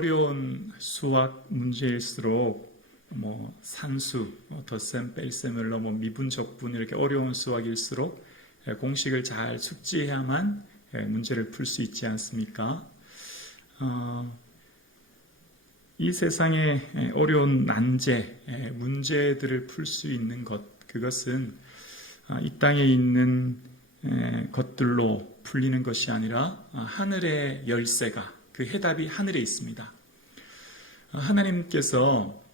어려운 수학 문제일수록 산수, 덧셈, 뺄셈을 넘어 미분, 적분 이렇게 어려운 수학일수록 공식을 잘 숙지해야만 문제를 풀 수 있지 않습니까? 이 세상의 어려운 난제, 문제들을 풀 수 있는 것, 그것은 이 땅에 있는 것들로 풀리는 것이 아니라 하늘의 열쇠가, 그 해답이 하늘에 있습니다. 하나님께서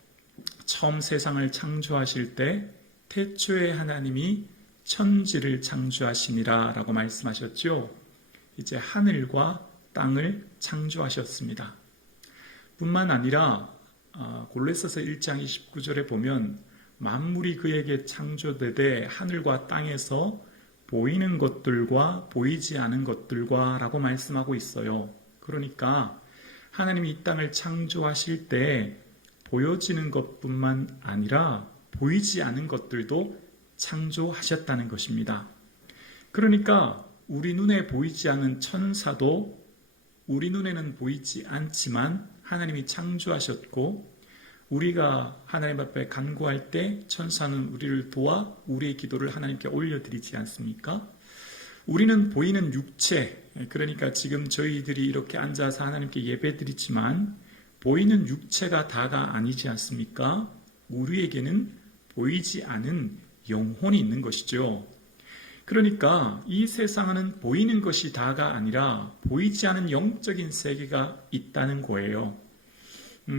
처음 세상을 창조하실 때 태초에 하나님이 천지를 창조하시니라 라고 말씀하셨죠. 이제 하늘과 땅을 창조하셨습니다. 뿐만 아니라 골로새서 1장 29절에 보면 만물이 그에게 창조되되 하늘과 땅에서 보이는 것들과 보이지 않은 것들과 라고 말씀하고 있어요. 그러니까 하나님이 이 땅을 창조하실 때 보여지는 것뿐만 아니라 보이지 않은 것들도 창조하셨다는 것입니다. 그러니까 우리 눈에 보이지 않는 천사도 우리 눈에는 보이지 않지만 하나님이 창조하셨고, 우리가 하나님 앞에 간구할 때 천사는 우리를 도와 우리의 기도를 하나님께 올려드리지 않습니까? 우리는 보이는 육체, 그러니까 지금 저희들이 이렇게 앉아서 하나님께 예배드리지만 보이는 육체가 다가 아니지 않습니까? 우리에게는 보이지 않은 영혼이 있는 것이죠. 그러니까 이 세상은 보이는 것이 다가 아니라 보이지 않은 영적인 세계가 있다는 거예요.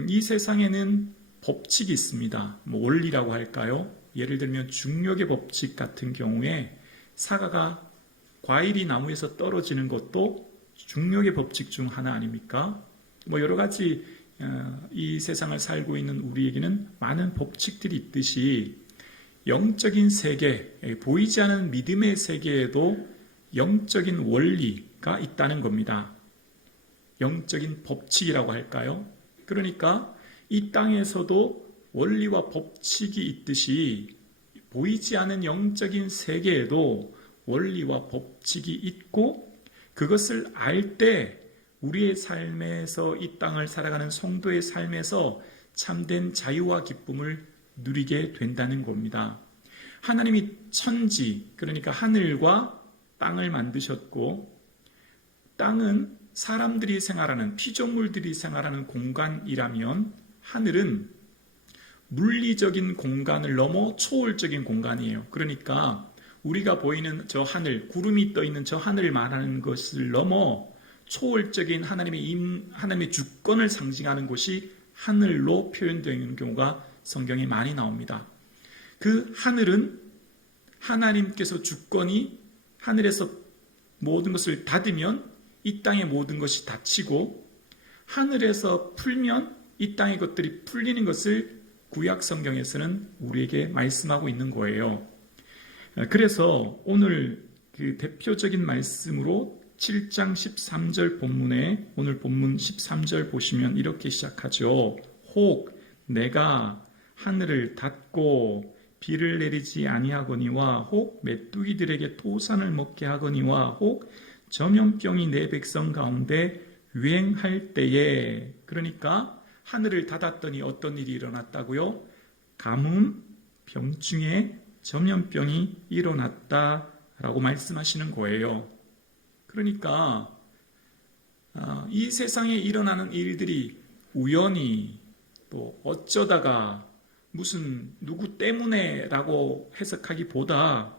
이 세상에는 법칙이 있습니다. 원리라고 할까요? 예를 들면 중력의 법칙 같은 경우에 사과가 과일이 나무에서 떨어지는 것도 중력의 법칙 중 하나 아닙니까? 여러 가지 이 세상을 살고 있는 우리에게는 많은 법칙들이 있듯이 영적인 세계, 보이지 않은 믿음의 세계에도 영적인 원리가 있다는 겁니다. 영적인 법칙이라고 할까요? 그러니까 이 땅에서도 원리와 법칙이 있듯이 보이지 않은 영적인 세계에도 원리와 법칙이 있고, 그것을 알 때 우리의 삶에서, 이 땅을 살아가는 성도의 삶에서 참된 자유와 기쁨을 누리게 된다는 겁니다. 하나님이 천지, 그러니까 하늘과 땅을 만드셨고, 땅은 사람들이 생활하는, 피조물들이 생활하는 공간이라면 하늘은 물리적인 공간을 넘어 초월적인 공간이에요. 그러니까 우리가 보이는 저 하늘, 구름이 떠 있는 저 하늘을 말하는 것을 넘어 초월적인 하나님의 주권을 상징하는 것이 하늘로 표현되는 경우가 성경에 많이 나옵니다. 그 하늘은 하나님께서 주권이 하늘에서 모든 것을 닫으면 이 땅의 모든 것이 닫히고, 하늘에서 풀면 이 땅의 것들이 풀리는 것을 구약 성경에서는 우리에게 말씀하고 있는 거예요. 그래서 오늘 그 대표적인 말씀으로 7장 13절 본문에, 오늘 본문 13절 보시면 이렇게 시작하죠. 혹 내가 하늘을 닫고 비를 내리지 아니하거니와, 혹 메뚜기들에게 토산을 먹게 하거니와, 혹 전염병이 내 백성 가운데 유행할 때에, 그러니까 하늘을 닫았더니 어떤 일이 일어났다고요? 가뭄, 병충해, 전염병이 일어났다라고 말씀하시는 거예요. 그러니까 이 세상에 일어나는 일들이 우연히, 또 어쩌다가, 무슨 누구 때문에 라고 해석하기보다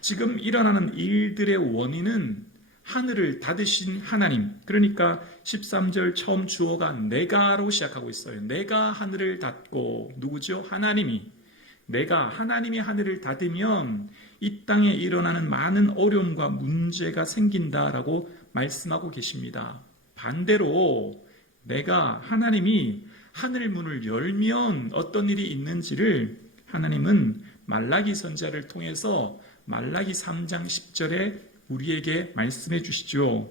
지금 일어나는 일들의 원인은 하늘을 닫으신 하나님, 그러니까 13절 처음 주어가 내가로 시작하고 있어요. 내가 하늘을 닫고, 누구죠? 하나님이. 하나님이 하늘을 닫으면 이 땅에 일어나는 많은 어려움과 문제가 생긴다라고 말씀하고 계십니다. 반대로 하나님이 하늘 문을 열면 어떤 일이 있는지를 하나님은 말라기 선지자를 통해서 말라기 3장 10절에 우리에게 말씀해 주시죠.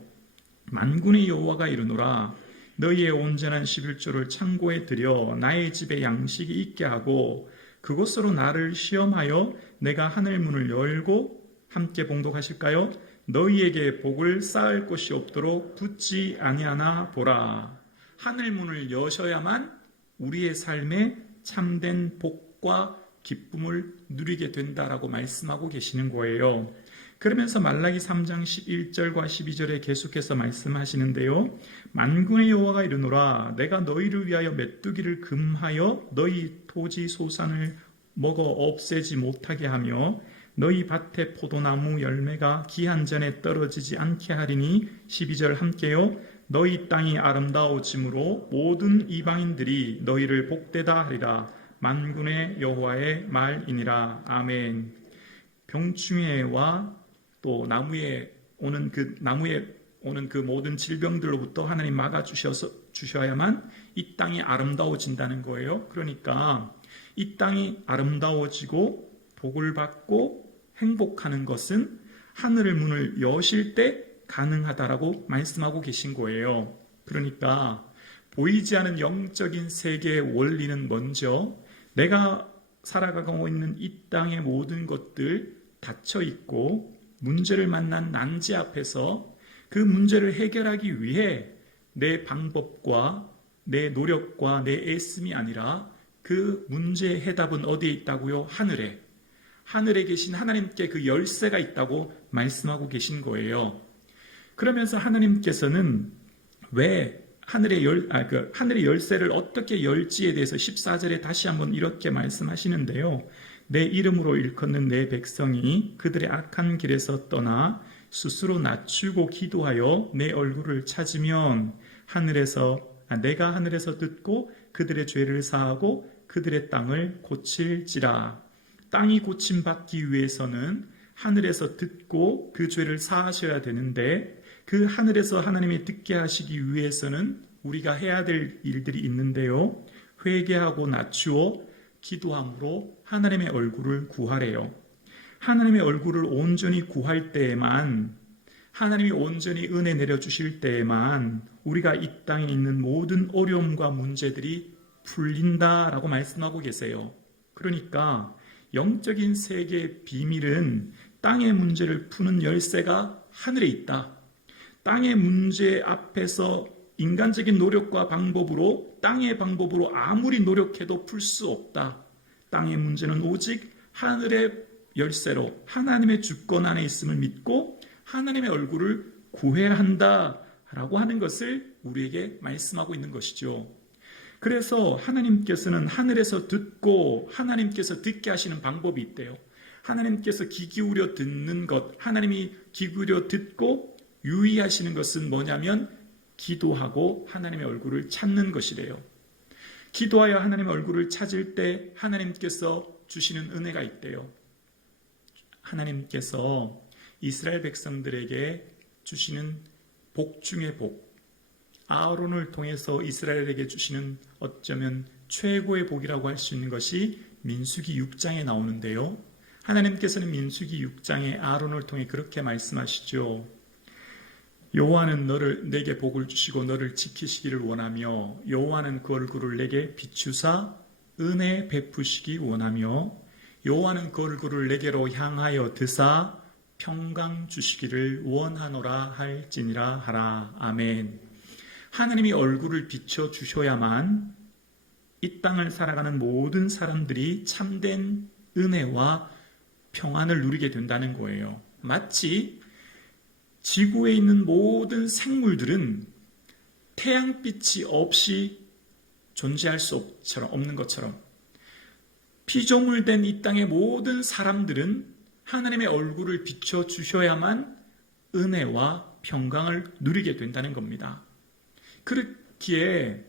만군의 여호와가 이르노라, 너희의 온전한 11조를 창고에 들여 나의 집에 양식이 있게 하고, 그곳으로 나를 시험하여 내가 하늘 문을 열고, 함께 봉독하실까요? 너희에게 복을 쌓을 곳이 없도록 붙지 아니하나 보라. 하늘 문을 여셔야만 우리의 삶에 참된 복과 기쁨을 누리게 된다라고 말씀하고 계시는 거예요. 그러면서 말라기 3장 11절과 12절에 계속해서 말씀하시는데요. 만군의 여호와가 이르노라 내가 너희를 위하여 메뚜기를 금하여 너희 토지 소산을 먹어 없애지 못하게 하며 너희 밭에 포도나무 열매가 기한 전에 떨어지지 않게 하리니 12절 함께요. 너희 땅이 아름다워짐으로 모든 이방인들이 너희를 복되다 하리라. 만군의 여호와의 말이니라. 아멘. 병충해와 또 나무에 오는 그 모든 질병들로부터 하나님 막아 주셔야만 이 땅이 아름다워진다는 거예요. 그러니까 이 땅이 아름다워지고 복을 받고 행복하는 것은 하늘의 문을 여실 때 가능하다라고 말씀하고 계신 거예요. 그러니까 보이지 않은 영적인 세계의 원리는 먼저 내가 살아가고 있는 이 땅의 모든 것들 닫혀 있고 문제를 만난 난제 앞에서 그 문제를 해결하기 위해 내 방법과 내 노력과 내 애씀이 아니라 그 문제의 해답은 어디에 있다고요? 하늘에 계신 하나님께 그 열쇠가 있다고 말씀하고 계신 거예요. 그러면서 하나님께서는 왜 하늘의 열쇠를 어떻게 열지에 대해서 14절에 다시 한번 이렇게 말씀하시는데요. 내 이름으로 일컫는 내 백성이 그들의 악한 길에서 떠나 스스로 낮추고 기도하여 내 얼굴을 찾으면 내가 하늘에서 듣고 그들의 죄를 사하고 그들의 땅을 고칠지라. 땅이 고침받기 위해서는 하늘에서 듣고 그 죄를 사하셔야 되는데 그 하늘에서 하나님이 듣게 하시기 위해서는 우리가 해야 될 일들이 있는데요. 회개하고 낮추어 기도함으로 하나님의 얼굴을 구하래요. 하나님의 얼굴을 온전히 구할 때에만 하나님이 온전히 은혜 내려주실 때에만 우리가 이 땅에 있는 모든 어려움과 문제들이 풀린다라고 말씀하고 계세요. 그러니까 영적인 세계의 비밀은 땅의 문제를 푸는 열쇠가 하늘에 있다. 땅의 문제 앞에서 인간적인 노력과 땅의 방법으로 아무리 노력해도 풀 수 없다. 땅의 문제는 오직 하늘의 열쇠로 하나님의 주권 안에 있음을 믿고 하나님의 얼굴을 구해야 한다라고 하는 것을 우리에게 말씀하고 있는 것이죠. 그래서 하나님께서는 하늘에서 듣고 하나님께서 듣게 하시는 방법이 있대요. 하나님께서 귀 기울여 듣는 것, 하나님이 귀 기울여 듣고 유의하시는 것은 뭐냐면 기도하고 하나님의 얼굴을 찾는 것이래요. 기도하여 하나님의 얼굴을 찾을 때 하나님께서 주시는 은혜가 있대요. 하나님께서 이스라엘 백성들에게 주시는 복 중의 복, 아론을 통해서 이스라엘에게 주시는 어쩌면 최고의 복이라고 할 수 있는 것이 민수기 6장에 나오는데요. 하나님께서는 민수기 6장에 아론을 통해 그렇게 말씀하시죠. 여호와는 내게 복을 주시고 너를 지키시기를 원하며 여호와는 그 얼굴을 내게 비추사 은혜 베푸시기 원하며 여호와는 그 얼굴을 내게로 향하여 드사 평강 주시기를 원하노라 할지니라 하라. 아멘. 하나님이 얼굴을 비춰 주셔야만 이 땅을 살아가는 모든 사람들이 참된 은혜와 평안을 누리게 된다는 거예요. 마치 지구에 있는 모든 생물들은 태양빛이 없이 존재할 수 없는 것처럼 피조물된 이 땅의 모든 사람들은 하나님의 얼굴을 비춰 주셔야만 은혜와 평강을 누리게 된다는 겁니다. 그렇기에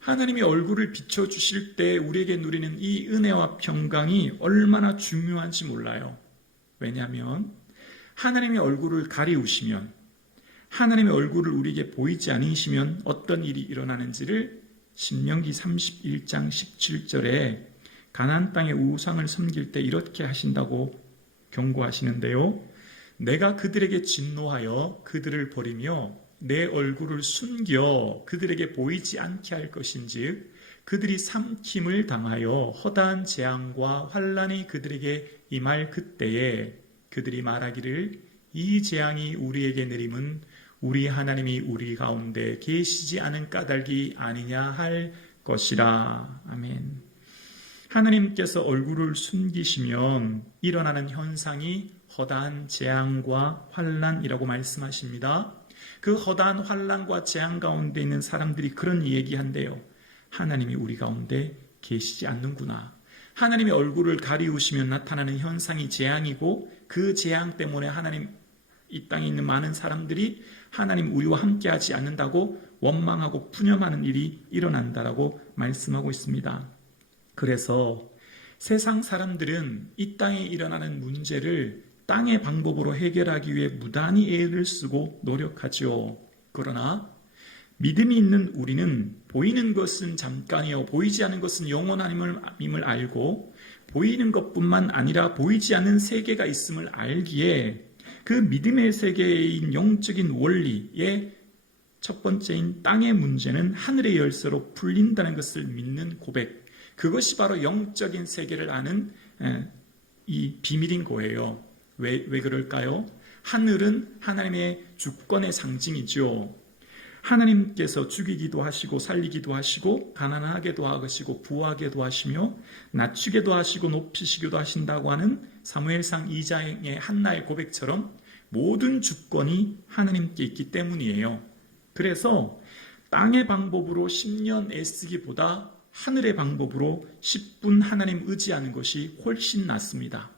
하나님의 얼굴을 비춰 주실 때 우리에게 누리는 이 은혜와 평강이 얼마나 중요한지 몰라요. 왜냐하면 하나님의 얼굴을 가리우시면 하나님의 얼굴을 우리에게 보이지 않으시면 어떤 일이 일어나는지를 신명기 31장 17절에 가나안 땅의 우상을 섬길 때 이렇게 하신다고 경고하시는데요. 내가 그들에게 진노하여 그들을 버리며 내 얼굴을 숨겨 그들에게 보이지 않게 할 것인즉 그들이 삼킴을 당하여 허다한 재앙과 환난이 그들에게 임할 그때에 그들이 말하기를 이 재앙이 우리에게 내림은 우리 하나님이 우리 가운데 계시지 않은 까닭이 아니냐 할 것이라. 아멘. 하나님께서 얼굴을 숨기시면 일어나는 현상이 허다한 재앙과 환난이라고 말씀하십니다. 그 허다한 환난과 재앙 가운데 있는 사람들이 그런 얘기한대요. 하나님이 우리 가운데 계시지 않는구나. 하나님의 얼굴을 가리우시면 나타나는 현상이 재앙이고, 그 재앙 때문에 하나님, 이 땅에 있는 많은 사람들이 하나님 우리와 함께하지 않는다고 원망하고 푸념하는 일이 일어난다라고 말씀하고 있습니다. 그래서 세상 사람들은 이 땅에 일어나는 문제를 땅의 방법으로 해결하기 위해 무단히 애를 쓰고 노력하죠. 그러나 믿음이 있는 우리는 보이는 것은 잠깐이요 보이지 않는 것은 영원함을 알고, 보이는 것뿐만 아니라 보이지 않는 세계가 있음을 알기에 그 믿음의 세계인 영적인 원리의 첫 번째인 땅의 문제는 하늘의 열쇠로 풀린다는 것을 믿는 고백, 그것이 바로 영적인 세계를 아는 이 비밀인 거예요. 왜 그럴까요? 하늘은 하나님의 주권의 상징이죠. 하나님께서 죽이기도 하시고 살리기도 하시고 가난하게도 하시고 부하게도 하시며 낮추게도 하시고 높이시기도 하신다고 하는 사무엘상 2장의 한나의 고백처럼 모든 주권이 하나님께 있기 때문이에요. 그래서 땅의 방법으로 10년 애쓰기보다 하늘의 방법으로 10분 하나님 의지하는 것이 훨씬 낫습니다.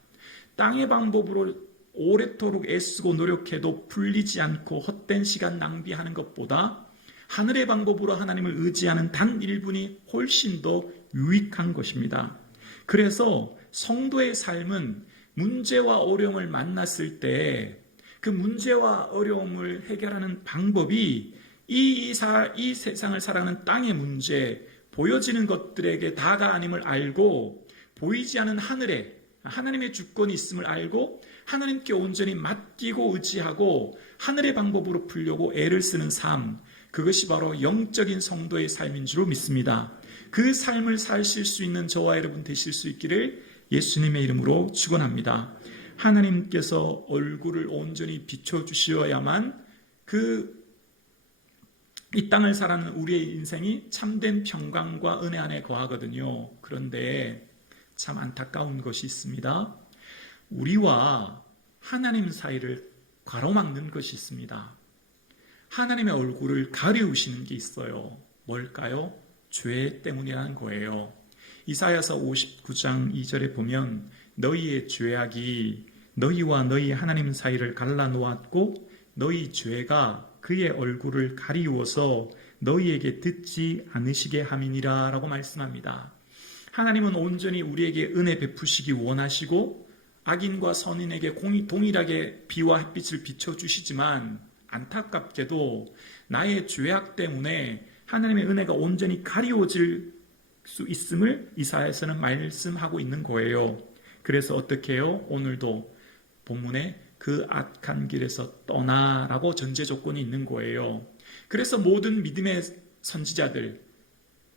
땅의 방법으로 오래도록 애쓰고 노력해도 풀리지 않고 헛된 시간 낭비하는 것보다 하늘의 방법으로 하나님을 의지하는 단 1분이 훨씬 더 유익한 것입니다. 그래서 성도의 삶은 문제와 어려움을 만났을 때 그 문제와 어려움을 해결하는 방법이 이 세상을 살아가는 땅의 문제, 보여지는 것들에게 다가 아님을 알고, 보이지 않은 하늘에 하나님의 주권이 있음을 알고 하나님께 온전히 맡기고 의지하고 하늘의 방법으로 풀려고 애를 쓰는 삶, 그것이 바로 영적인 성도의 삶인 줄 믿습니다. 그 삶을 사실 수 있는 저와 여러분 되실 수 있기를 예수님의 이름으로 축원합니다. 하나님께서 얼굴을 온전히 비춰주셔야만 이 땅을 살아가는 우리의 인생이 참된 평강과 은혜 안에 거하거든요. 그런데 참 안타까운 것이 있습니다. 우리와 하나님 사이를 가로막는 것이 있습니다. 하나님의 얼굴을 가리우시는 게 있어요. 뭘까요? 죄 때문이라는 거예요. 이사야서 59장 2절에 보면 너희의 죄악이 너희와 너희 하나님 사이를 갈라놓았고 너희 죄가 그의 얼굴을 가리우어서 너희에게 듣지 않으시게 함이니라 라고 말씀합니다. 하나님은 온전히 우리에게 은혜 베푸시기 원하시고 악인과 선인에게 동일하게 비와 햇빛을 비춰주시지만 안타깝게도 나의 죄악 때문에 하나님의 은혜가 온전히 가리워질 수 있음을 이사야서는 말씀하고 있는 거예요. 그래서 어떻게 해요? 오늘도 본문에 그 악한 길에서 떠나라고 전제 조건이 있는 거예요. 그래서 모든 믿음의 선지자들,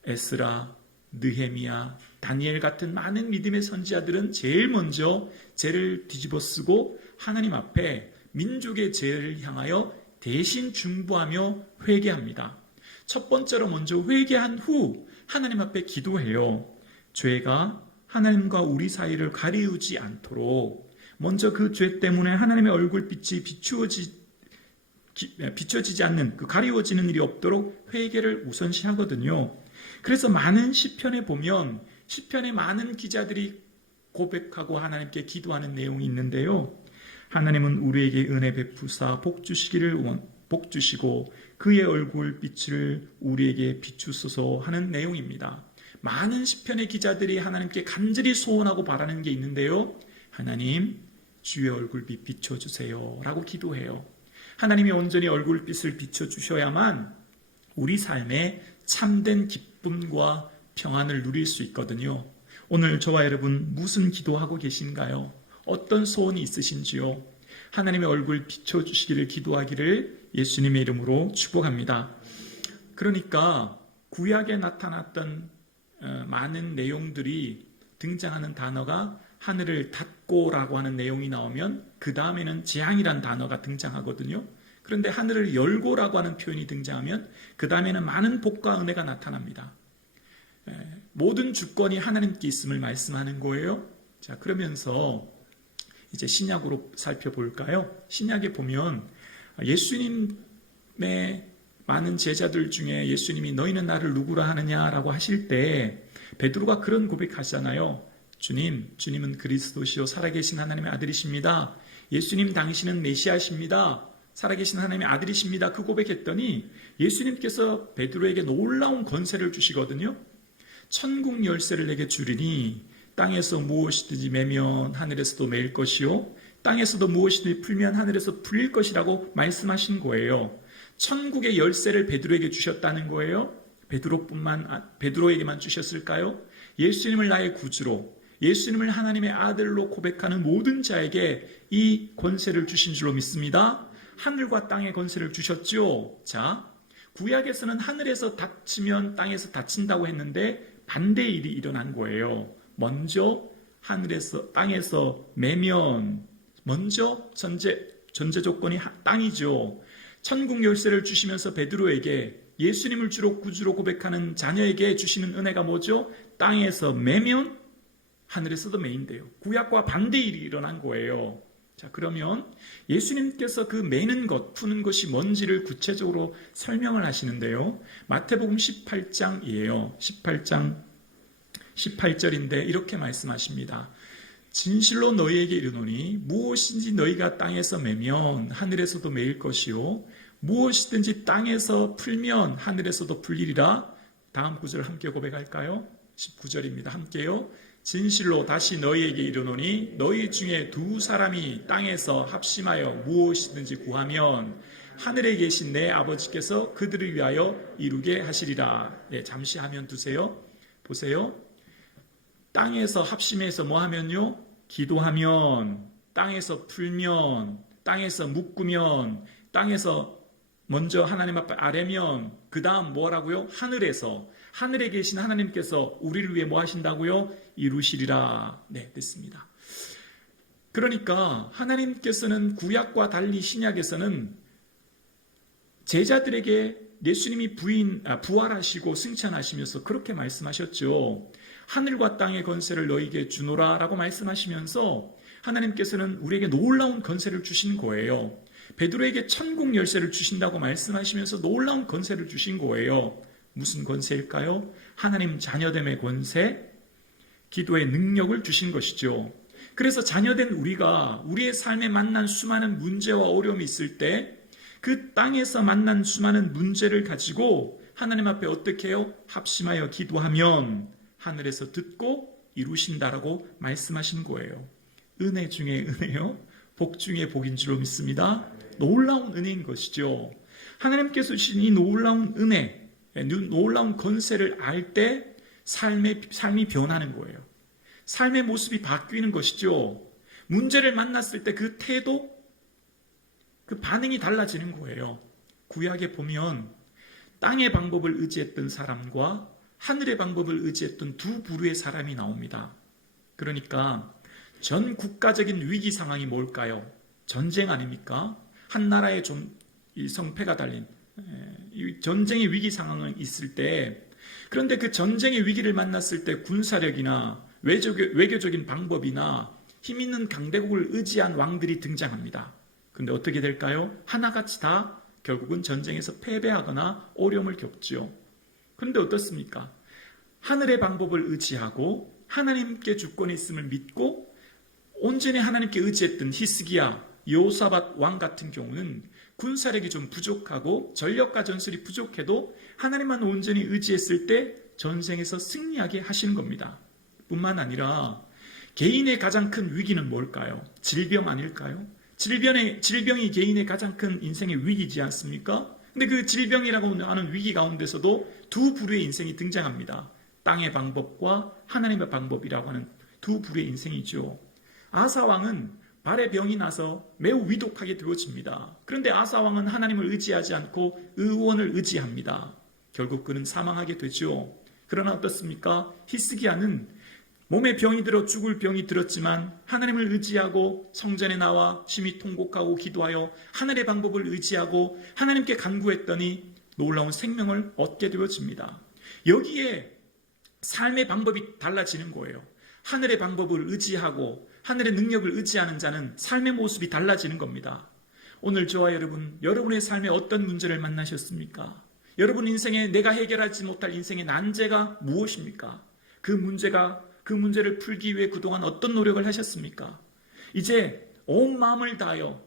에스라, 느헤미야, 다니엘 같은 많은 믿음의 선지자들은 제일 먼저 죄를 뒤집어쓰고 하나님 앞에 민족의 죄를 향하여 대신 중보하며 회개합니다. 첫 번째로 먼저 회개한 후 하나님 앞에 기도해요. 죄가 하나님과 우리 사이를 가리우지 않도록 먼저 그 죄 때문에 하나님의 얼굴빛이 비춰지지 않는, 그 가리워지는 일이 없도록 회개를 우선시하거든요. 그래서 많은 시편에 보면 시편의 많은 기자들이 고백하고 하나님께 기도하는 내용이 있는데요. 하나님은 우리에게 은혜 베푸사 복 주시고 그의 얼굴빛을 우리에게 비추소서 하는 내용입니다. 많은 시편의 기자들이 하나님께 간절히 소원하고 바라는 게 있는데요. 하나님, 주의 얼굴빛 비춰주세요 라고 기도해요. 하나님이 온전히 얼굴빛을 비춰주셔야만 우리 삶에 참된 기쁨과 평안을 누릴 수 있거든요. 오늘 저와 여러분 무슨 기도하고 계신가요? 어떤 소원이 있으신지요? 하나님의 얼굴 비춰주시기를 기도하기를 예수님의 이름으로 축복합니다. 그러니까 구약에 나타났던 많은 내용들이 등장하는 단어가 하늘을 닫고라고 하는 내용이 나오면 그 다음에는 재앙이란 단어가 등장하거든요. 그런데 하늘을 열고라고 하는 표현이 등장하면 그 다음에는 많은 복과 은혜가 나타납니다. 모든 주권이 하나님께 있음을 말씀하는 거예요. 자, 그러면서 이제 신약으로 살펴볼까요? 신약에 보면 예수님의 많은 제자들 중에 예수님이 너희는 나를 누구라 하느냐라고 하실 때 베드로가 그런 고백하잖아요. 주님은 그리스도시요 살아계신 하나님의 아들이십니다. 예수님 당신은 메시아십니다. 살아계신 하나님의 아들이십니다. 그 고백했더니 예수님께서 베드로에게 놀라운 권세를 주시거든요. 천국 열쇠를 내게 주리니 땅에서 무엇이든지 매면 하늘에서도 매일 것이요 땅에서도 무엇이든지 풀면 하늘에서 풀릴 것이라고 말씀하신 거예요. 천국의 열쇠를 베드로에게 주셨다는 거예요. 베드로에게만 주셨을까요? 예수님을 나의 구주로, 예수님을 하나님의 아들로 고백하는 모든 자에게 이 권세를 주신 줄로 믿습니다. 하늘과 땅의 권세를 주셨죠. 자, 구약에서는 하늘에서 닥치면 땅에서 닥친다고 했는데 반대의 일이 일어난 거예요. 먼저 땅에서 매면 먼저 전제 조건이 땅이죠. 천국 열쇠를 주시면서 베드로에게 예수님을 주로 구주로 고백하는 자녀에게 주시는 은혜가 뭐죠? 땅에서 매면 하늘에서도 매인데요. 구약과 반대의 일이 일어난 거예요. 자, 그러면 예수님께서 그 매는 것, 푸는 것이 뭔지를 구체적으로 설명을 하시는데요. 마태복음 18장이에요. 18장 18절인데 이렇게 말씀하십니다. 진실로 너희에게 이르노니 무엇인지 너희가 땅에서 매면 하늘에서도 매일 것이요 무엇이든지 땅에서 풀면 하늘에서도 풀리리라. 다음 구절 함께 고백할까요? 19절입니다. 함께요. 진실로 다시 너희에게 이르노니 너희 중에 두 사람이 땅에서 합심하여 무엇이든지 구하면 하늘에 계신 내 아버지께서 그들을 위하여 이루게 하시리라. 네, 잠시 화면 두세요. 보세요. 땅에서 합심해서 뭐 하면요? 기도하면, 땅에서 풀면, 땅에서 묶으면, 땅에서 먼저 하나님 앞에 아뢰면, 그 다음 뭐라고요? 하늘에 계신 하나님께서 우리를 위해 뭐 하신다고요? 이루시리라. 네, 됐습니다. 그러니까 하나님께서는 구약과 달리 신약에서는 제자들에게 예수님이 부활하시고 승천하시면서 그렇게 말씀하셨죠. 하늘과 땅의 권세를 너희에게 주노라 라고 말씀하시면서 하나님께서는 우리에게 놀라운 권세를 주신 거예요. 베드로에게 천국 열쇠를 주신다고 말씀하시면서 놀라운 권세를 주신 거예요. 무슨 권세일까요? 하나님 자녀됨의 권세, 기도의 능력을 주신 것이죠. 그래서 자녀된 우리가 우리의 삶에 만난 수많은 문제와 어려움이 있을 때 그 땅에서 만난 수많은 문제를 가지고 하나님 앞에 어떻게 해요? 합심하여 기도하면 하늘에서 듣고 이루신다라고 말씀하신 거예요. 은혜 중에 은혜요. 복 중에 복인 줄로 믿습니다. 놀라운 은혜인 것이죠. 하나님께서 주신 이 놀라운 은혜, 놀라운 권세를 알 때 삶이 변하는 거예요. 삶의 모습이 바뀌는 것이죠. 문제를 만났을 때 그 태도, 그 반응이 달라지는 거예요. 구약에 보면 땅의 방법을 의지했던 사람과 하늘의 방법을 의지했던 두 부류의 사람이 나옵니다. 그러니까 전 국가적인 위기 상황이 뭘까요? 전쟁 아닙니까? 한 나라의 이 성패가 달린 전쟁의 위기 상황이 있을 때, 그런데 그 전쟁의 위기를 만났을 때 군사력이나 외교적인 방법이나 힘 있는 강대국을 의지한 왕들이 등장합니다. 근데 어떻게 될까요? 하나같이 다 결국은 전쟁에서 패배하거나 어려움을 겪죠. 그런데 어떻습니까? 하늘의 방법을 의지하고 하나님께 주권이 있음을 믿고 온전히 하나님께 의지했던 히스기야, 여호사밧 왕 같은 경우는 군사력이 좀 부족하고 전력과 전술이 부족해도 하나님만 온전히 의지했을 때 전쟁에서 승리하게 하시는 겁니다. 뿐만 아니라 개인의 가장 큰 위기는 뭘까요? 질병 아닐까요? 질병이 개인의 가장 큰 인생의 위기지 않습니까? 근데 그 질병이라고 하는 위기 가운데서도 두 부류의 인생이 등장합니다. 땅의 방법과 하나님의 방법이라고 하는 두 부류의 인생이죠. 아사왕은 발에 병이 나서 매우 위독하게 되어집니다. 그런데 아사왕은 하나님을 의지하지 않고 의원을 의지합니다. 결국 그는 사망하게 되죠. 그러나 어떻습니까? 히스기야는 몸에 병이 들어 죽을 병이 들었지만 하나님을 의지하고 성전에 나와 심히 통곡하고 기도하여 하늘의 방법을 의지하고 하나님께 간구했더니 놀라운 생명을 얻게 되어집니다. 여기에 삶의 방법이 달라지는 거예요. 하늘의 방법을 의지하고 하늘의 능력을 의지하는 자는 삶의 모습이 달라지는 겁니다. 오늘 저와 여러분, 여러분의 삶에 어떤 문제를 만나셨습니까? 여러분 인생에 내가 해결하지 못할 인생의 난제가 무엇입니까? 그 문제를 풀기 위해 그동안 어떤 노력을 하셨습니까? 이제 온 마음을 다하여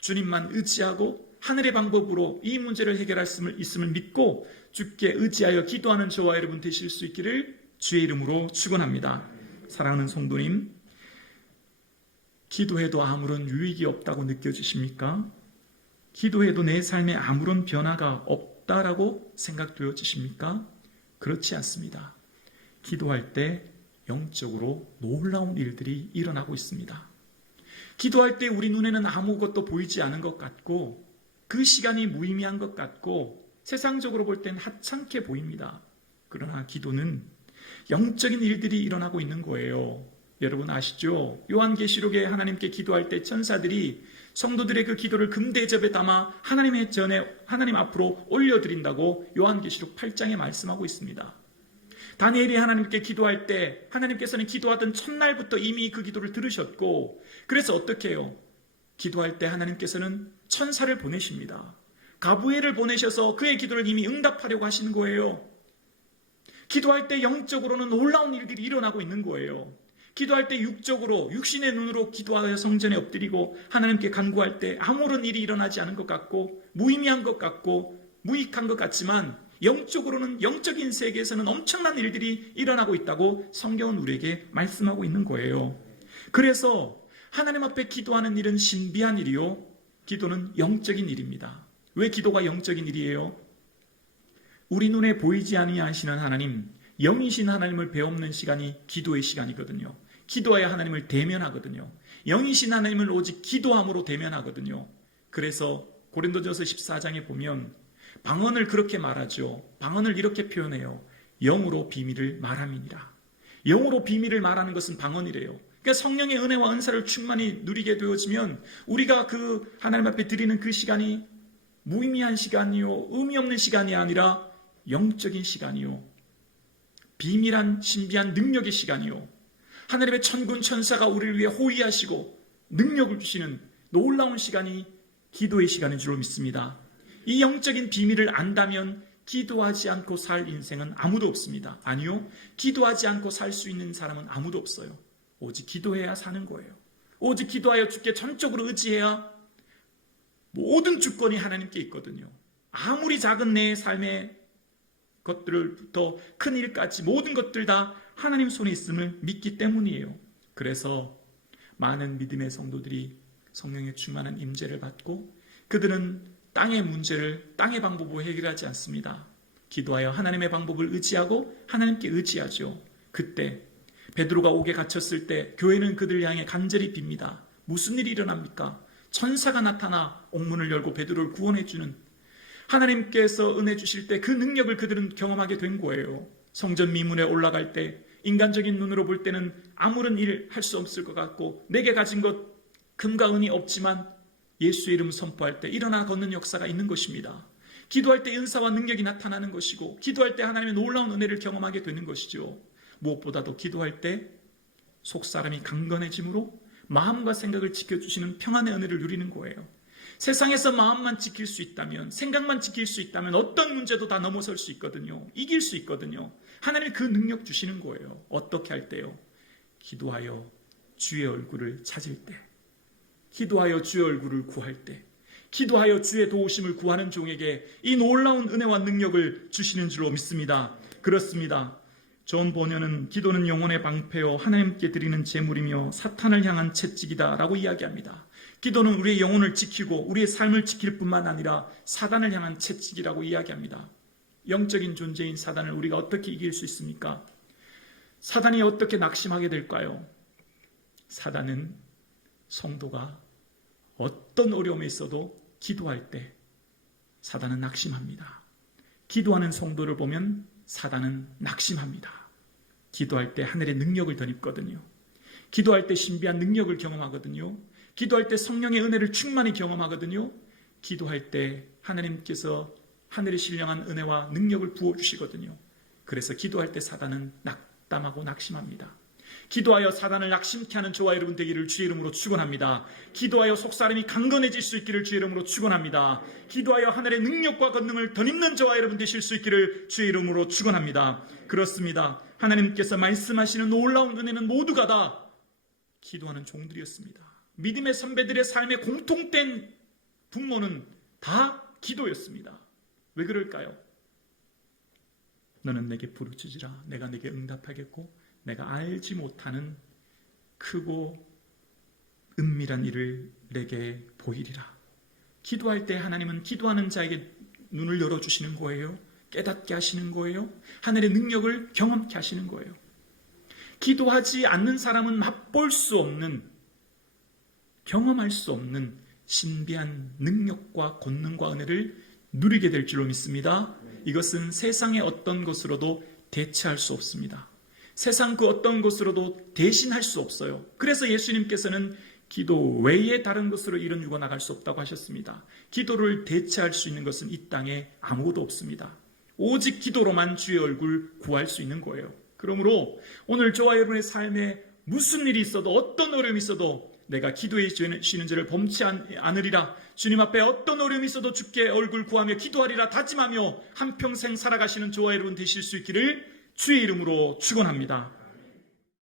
주님만 의지하고 하늘의 방법으로 이 문제를 해결할 수 있음을 믿고 주께 의지하여 기도하는 저와 여러분 되실 수 있기를 주의 이름으로 축원합니다. 사랑하는 성도님, 기도해도 아무런 유익이 없다고 느껴지십니까? 기도해도 내 삶에 아무런 변화가 없다라고 생각되어지십니까? 그렇지 않습니다. 기도할 때 영적으로 놀라운 일들이 일어나고 있습니다. 기도할 때 우리 눈에는 아무것도 보이지 않은 것 같고 그 시간이 무의미한 것 같고 세상적으로 볼 땐 하찮게 보입니다. 그러나 기도는 영적인 일들이 일어나고 있는 거예요. 여러분 아시죠? 요한계시록에 하나님께 기도할 때 천사들이 성도들의 그 기도를 금대접에 담아 하나님 앞으로 올려드린다고 요한계시록 8장에 말씀하고 있습니다. 다니엘이 하나님께 기도할 때 하나님께서는 기도하던 첫날부터 이미 그 기도를 들으셨고, 그래서 어떻게 해요? 기도할 때 하나님께서는 천사를 보내십니다. 가브리엘을 보내셔서 그의 기도를 이미 응답하려고 하시는 거예요. 기도할 때 영적으로는 놀라운 일들이 일어나고 있는 거예요. 기도할 때 육적으로 육신의 눈으로 기도하여 성전에 엎드리고 하나님께 간구할 때 아무런 일이 일어나지 않은 것 같고 무의미한 것 같고 무익한 것 같지만 영적으로는 영적인 세계에서는 엄청난 일들이 일어나고 있다고 성경은 우리에게 말씀하고 있는 거예요. 그래서 하나님 앞에 기도하는 일은 신비한 일이요, 기도는 영적인 일입니다. 왜 기도가 영적인 일이에요? 우리 눈에 보이지 아니하시는 하나님, 영이신 하나님을 배우는 시간이 기도의 시간이거든요. 기도해야 하나님을 대면하거든요. 영이신 하나님을 오직 기도함으로 대면하거든요. 그래서 고린도전서 14장에 보면 방언을 그렇게 말하죠. 방언을 이렇게 표현해요. 영으로 비밀을 말함이니라. 영으로 비밀을 말하는 것은 방언이래요. 그러니까 성령의 은혜와 은사를 충만히 누리게 되어지면 우리가 그 하나님 앞에 드리는 그 시간이 무의미한 시간이요, 의미 없는 시간이 아니라 영적인 시간이요, 비밀한 신비한 능력의 시간이요, 하나님의 천군 천사가 우리를 위해 호위하시고 능력을 주시는 놀라운 시간이 기도의 시간인 줄로 믿습니다. 이 영적인 비밀을 안다면 기도하지 않고 살 인생은 아무도 없습니다. 아니요, 기도하지 않고 살 수 있는 사람은 아무도 없어요. 오직 기도해야 사는 거예요. 오직 기도하여 주께 전적으로 의지해야 모든 주권이 하나님께 있거든요. 아무리 작은 내 삶의 것들부터 큰 일까지 모든 것들 다 하나님 손에 있음을 믿기 때문이에요. 그래서 많은 믿음의 성도들이 성령의 충만한 임재를 받고 그들은 땅의 문제를 땅의 방법으로 해결하지 않습니다. 기도하여 하나님의 방법을 의지하고 하나님께 의지하죠. 그때 베드로가 옥에 갇혔을 때 교회는 그들을 향해 간절히 빕니다. 무슨 일이 일어납니까? 천사가 나타나 옥문을 열고 베드로를 구원해주는, 하나님께서 은혜 주실 때 그 능력을 그들은 경험하게 된 거예요. 성전 미문에 올라갈 때 인간적인 눈으로 볼 때는 아무런 일 할 수 없을 것 같고 내게 가진 것 금과 은이 없지만 예수의 이름 선포할 때 일어나 걷는 역사가 있는 것입니다. 기도할 때 은사와 능력이 나타나는 것이고 기도할 때 하나님의 놀라운 은혜를 경험하게 되는 것이죠. 무엇보다도 기도할 때 속사람이 강건해짐으로 마음과 생각을 지켜주시는 평안의 은혜를 누리는 거예요. 세상에서 마음만 지킬 수 있다면, 생각만 지킬 수 있다면 어떤 문제도 다 넘어설 수 있거든요. 이길 수 있거든요. 하나님이 그 능력 주시는 거예요. 어떻게 할 때요? 기도하여 주의 얼굴을 찾을 때, 기도하여 주의 얼굴을 구할 때, 기도하여 주의 도우심을 구하는 종에게 이 놀라운 은혜와 능력을 주시는 줄로 믿습니다. 그렇습니다. 존 보녀는 기도는 영혼의 방패요 하나님께 드리는 제물이며 사탄을 향한 채찍이다 라고 이야기합니다. 기도는 우리의 영혼을 지키고 우리의 삶을 지킬 뿐만 아니라 사단을 향한 채찍이라고 이야기합니다. 영적인 존재인 사단을 우리가 어떻게 이길 수 있습니까? 사단이 어떻게 낙심하게 될까요? 사단은 성도가 어떤 어려움에 있어도 기도할 때 사단은 낙심합니다. 기도하는 성도를 보면 사단은 낙심합니다. 기도할 때 하늘의 능력을 덧입거든요. 기도할 때 신비한 능력을 경험하거든요. 기도할 때 성령의 은혜를 충만히 경험하거든요. 기도할 때 하나님께서 하늘의 신령한 은혜와 능력을 부어주시거든요. 그래서 기도할 때 사단은 낙담하고 낙심합니다. 기도하여 사단을 낙심케 하는 저와 여러분 되기를 주의 이름으로 축원합니다. 기도하여 속사람이 강건해질 수 있기를 주의 이름으로 축원합니다. 기도하여 하늘의 능력과 권능을 덧입는 저와 여러분 되실 수 있기를 주의 이름으로 축원합니다. 그렇습니다. 하나님께서 말씀하시는 놀라운 은혜는 모두가 다 기도하는 종들이었습니다. 믿음의 선배들의 삶의 공통된 분모는 다 기도였습니다. 왜 그럴까요? 너는 내게 부르짖으라. 내가 내게 응답하겠고 내가 알지 못하는 크고 은밀한 일을 내게 보이리라. 기도할 때 하나님은 기도하는 자에게 눈을 열어주시는 거예요. 깨닫게 하시는 거예요. 하늘의 능력을 경험케 하시는 거예요. 기도하지 않는 사람은 맛볼 수 없는, 경험할 수 없는 신비한 능력과 권능과 은혜를 누리게 될 줄로 믿습니다. 이것은 세상의 어떤 것으로도 대체할 수 없습니다. 세상 그 어떤 것으로도 대신할 수 없어요. 그래서 예수님께서는 기도 외에 다른 것으로 이루어 나갈 수 없다고 하셨습니다. 기도를 대체할 수 있는 것은 이 땅에 아무것도 없습니다. 오직 기도로만 주의 얼굴 구할 수 있는 거예요. 그러므로 오늘 저와 여러분의 삶에 무슨 일이 있어도 어떤 어려움이 있어도 내가 기도에 쉬는 죄를 범치 않으리라. 주님 앞에 어떤 어려움이 있어도 주께 얼굴 구하며 기도하리라 다짐하며 한평생 살아가시는 저와 여러분 되실 수 있기를 주의 이름으로 축원합니다.